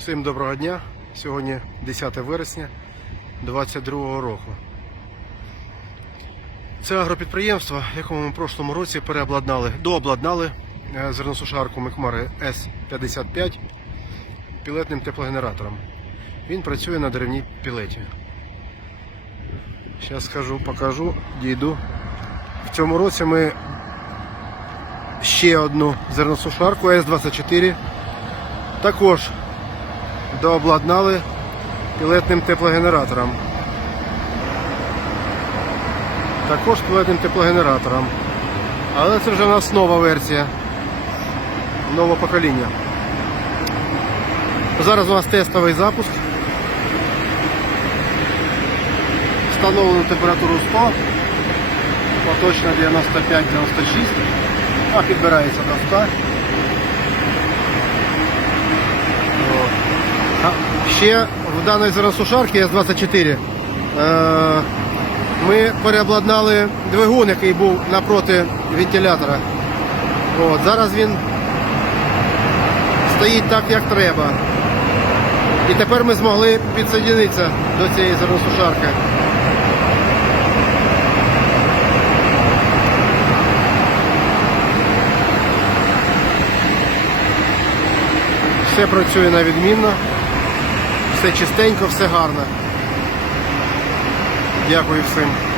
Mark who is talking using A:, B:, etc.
A: Всім доброго дня. Сьогодні 10 вересня 2022 року. Це агропідприємство, якому ми в прошлому році переобладнали, дообладнали е, зерносушарку Микмари С-55 пілетним теплогенератором. Він працює на деревній пілеті. Зараз скажу, покажу, дійду. В цьому році ми ще одну зерносушарку С-24 також дообладнали пілетним теплогенератором. Також пілетним теплогенератором. Але це вже в нас нова версія. Нове покоління. Зараз у нас тестовий запуск. Встановлену температуру 100, поточна 95-96, а підбирається до 100. От. А ще в даній зерносушарці С-24 е, ми переобладнали двигун, який був напроти вентилятора. От. Зараз він стоїть так, як треба. І тепер ми змогли підсоединитися до цієї зерносушарки. Все працює на відмінно, все чистенько, все гарно. Дякую всім.